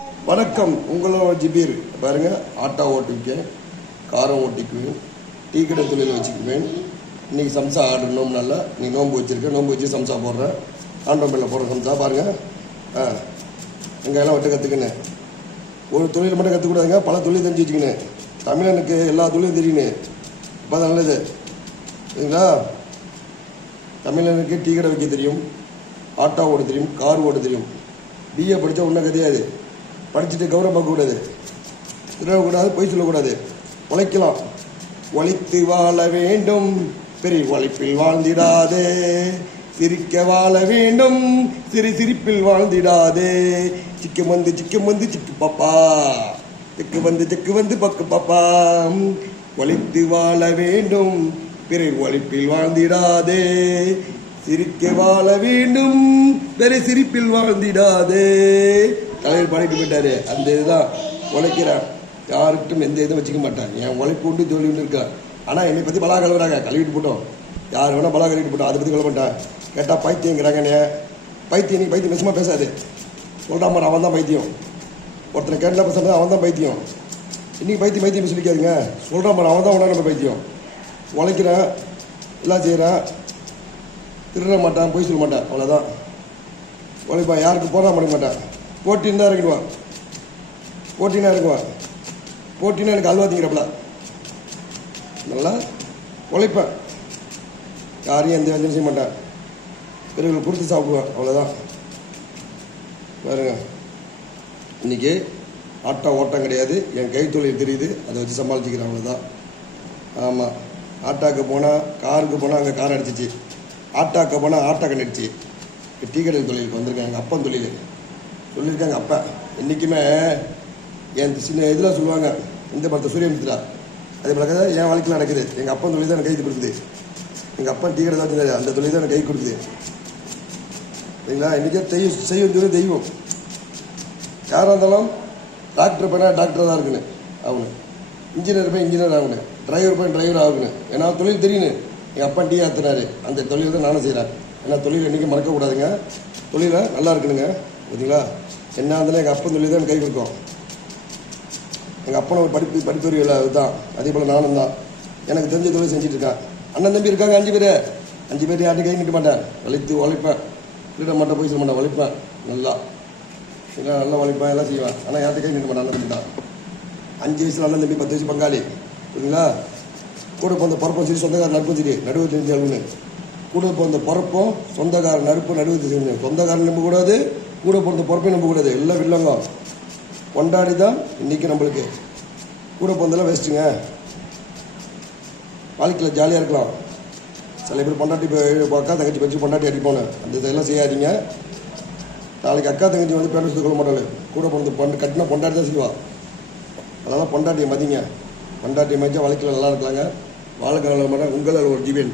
வணக்கம், உங்களோட ஜிபீர் பாருங்க. ஆட்டோ ஓட்டிக்குவேன், காரம் ஓட்டிக்குவேன், டீ கடை தொழில் வச்சுக்குவேன். இன்னைக்கு சம்சா ஆடணும். நல்லா நீ நோன்பு வச்சிருக்கேன், நோன்பு வச்சு சம்சா போடுறேன். ஆண்டோம்பில் போடுற சம்சா பாருங்க. எல்லாம் விட்டு கற்றுக்கினேன். ஒரு தொழில் மட்டும் கற்றுக்கூடாதுங்க, பல தொழில் தெரிஞ்சு வச்சுக்கினேன். தமிழனுக்கு எல்லா தொழிலும் தெரியணும். இப்போ தான் நல்லது சரிங்களா. தமிழனுக்கு டீ கடை வைக்க தெரியும், ஆட்டோ ஓட தெரியும், கார் ஓட தெரியும். பிஏ படித்தா ஒன்றும் கிடையாது. படிச்சுட்டு கௌரவம் பார்க்கக்கூடாது, திருடக்கூடாது, பொய் சொல்லக்கூடாது. உழைக்கலாம், உழைத்து வாழ வேண்டும், பெரிய உழைப்பில் வாழ்ந்திடாதே. சிரிக்க வாழ வேண்டும், சிரிப்பில் வாழ்ந்திடாதே. சிக்கு வந்து சிக்கு பாப்பா, செக்கு வந்து பக்கு பாப்பா. உழைத்து வாழ வேண்டும், பெரிய உழைப்பில் வாழ்ந்திடாதே. சிரிக்க வாழ வேண்டும், பெரிய சிரிப்பில் வாழ்ந்திடாதே. தலைவர் பாடிட்டு போயிட்டாரு. அந்த இதுதான் உழைக்கிறேன், யாருக்கும் எந்த இதுவும் வச்சுக்க மாட்டேன். என் உழைப்பு உண்டு தொழில் உண்டு இருக்கேன். ஆனால் என்னை பற்றி பலா கழுவுறாங்க, கழுவிட்டு போட்டோம். யார் வேணால் பலா கழுவிட்டு போட்டோம், அதை பற்றி கழுவ மாட்டேன். கேட்டால் பைத்தியங்கிறாங்க. பைத்தியம் நீ பைத்தியம் நிச்சயமாக பேசாது. சொல்கிறான் மாதிரி அவன் தான் பைத்தியம். ஒருத்தனை கேட்டா பேசுறது அவன் தான் பைத்தியம். இன்றைக்கி பைத்தியம் சொல்லிக்காதுங்க. சொல்கிறான் மாதிரி அவன் தான் உடனே நம்ம பைத்தியம். உழைக்கிறேன், எல்லாம் செய்கிறேன், திருட மாட்டான், பொய் சொல்ல மாட்டேன். அவ்வளோதான் உழைப்பான். யாருக்கு போராட முடிய மாட்டேன். போட்டின்னு தான் இறங்கிடுவான், போட்டினா இருக்குவான். போட்டினா எனக்கு அல்வா திங்கிறப்பல நல்லா உழைப்பேன். யாரையும் எந்த வேலையும் செய்ய மாட்டேன். பெரியவங்களை கொடுத்து சாப்பிடுவேன். அவ்வளோதான் பாருங்க. இன்றைக்கி ஆட்டோ ஓட்டம் கிடையாது, என் கைத்தொழில் தெரியுது, அதை வச்சு சமாளிச்சுக்கிறேன். அவ்வளோதான். ஆமாம், ஆட்டோக்கு போனால், காருக்கு போனால் அங்கே கார் அடிச்சிச்சு, ஆட்டோக்கு போனால் ஆட்டோ கண்டிச்சு. டீ கடை தொழிலுக்கு வந்திருக்கேன். எங்கள் அப்பன் தொழில் சொல்லியிருக்காங்க. அப்பா என்றைக்குமே என் சின்ன இதில் சொல்லுவாங்க, இந்த படத்தை சூரியமித்ரா, அதே போல கதை என் வாழ்க்கையில் நடக்குது. எங்கள் அப்பன் தொழில் தான் எனக்கு கை கொடுக்குது. எங்கள் அப்பா டீ கடை தான் வச்சிருந்தாரு, அந்த தொழில் தான் எனக்கு கை கொடுக்குது. சரிங்களா. இன்றைக்கே செய்யும் தெய்வம். யாராக இருந்தாலும் டாக்டர் போனால் டாக்டராக தான் இருக்குன்னு ஆகணும், இன்ஜினியர் போய் இன்ஜினியர் ஆகணும், டிரைவர் போய் டிரைவர் ஆகணும். ஏன்னா தொழில் தெரியணும். எங்கள் அப்பா டீ ஆற்றுனாரு, அந்த தொழில் தான் நானும் செய்கிறேன். ஏன்னா தொழில் என்றைக்கும் மறக்கக்கூடாதுங்க. தொழிலை நல்லா இருக்கணுங்க. பார்த்தீங்களா. என்ன இருந்தாலும் எங்கள் அப்பன் தொழில் தான் எனக்கு கை கொடுக்கும். எங்கள் அப்பனை ஒரு படிப்பறிவு அதுதான். அதே போல் நானும் தான் எனக்கு தெரிஞ்ச தொழில் செஞ்சுட்டு இருக்கேன். அண்ணன் தம்பி இருக்காங்க 5 பேர். 5 பேர் யார்ட்டும் கை நிற்க மாட்டேன். உழைப்பேன், திருட மாட்டேன், போய் சொல்ல மாட்டேன். உழைப்பேன் நல்லா. நல்லா உழைப்பேன், எல்லாம் செய்வேன். ஆனால் யார்ட்டும் கை நிற்க மாட்டேன். அண்ணன் தம்பி தான். 5 வயசில் அண்ணன் தம்பி, 10 வயசு பங்காளி. சரிங்களா. கூட போந்த பிறப்பும் சரி, சொந்தக்கார நட்பும் சரி, நடுவு தெரிஞ்சு அழுகுன்னு. கூட போந்த பிறப்பும் சொந்தக்கார நட்பும் நடுவு தெரிஞ்சு. சொந்தக்காரன் நம்பக்கூடாது, கூட பிறந்த பொறுப்பையும் நம்பக்கூடாது. எல்லாம் வில்லங்க கொண்டாடி தான் இன்றைக்கி நம்மளுக்கு. கூட பிறந்தெல்லாம் வேஸ்ட்டுங்க. வாழ்க்கையில் ஜாலியாக இருக்கலாம். சில பேர் பொண்டாட்டி அக்கா தங்கச்சி வச்சு பொண்டாட்டி அடிப்போனேன். அந்த இதெல்லாம் செய்யாதீங்க. நாளைக்கு அக்கா தங்கச்சி வந்து பேர சுத்த கொள்ள மாட்டாள். கூட பிறந்த கட்டினா பொண்டாட்டி தான் செய்வா. அதெல்லாம் பொண்டாட்டியை மதிங்க. பொண்டாட்டியை மதிச்சா வாழ்க்கையில் நல்லா இருக்கலாங்க. வாழ்க்கை மாட்டேன். உங்களால் ஒரு ஜீவன்.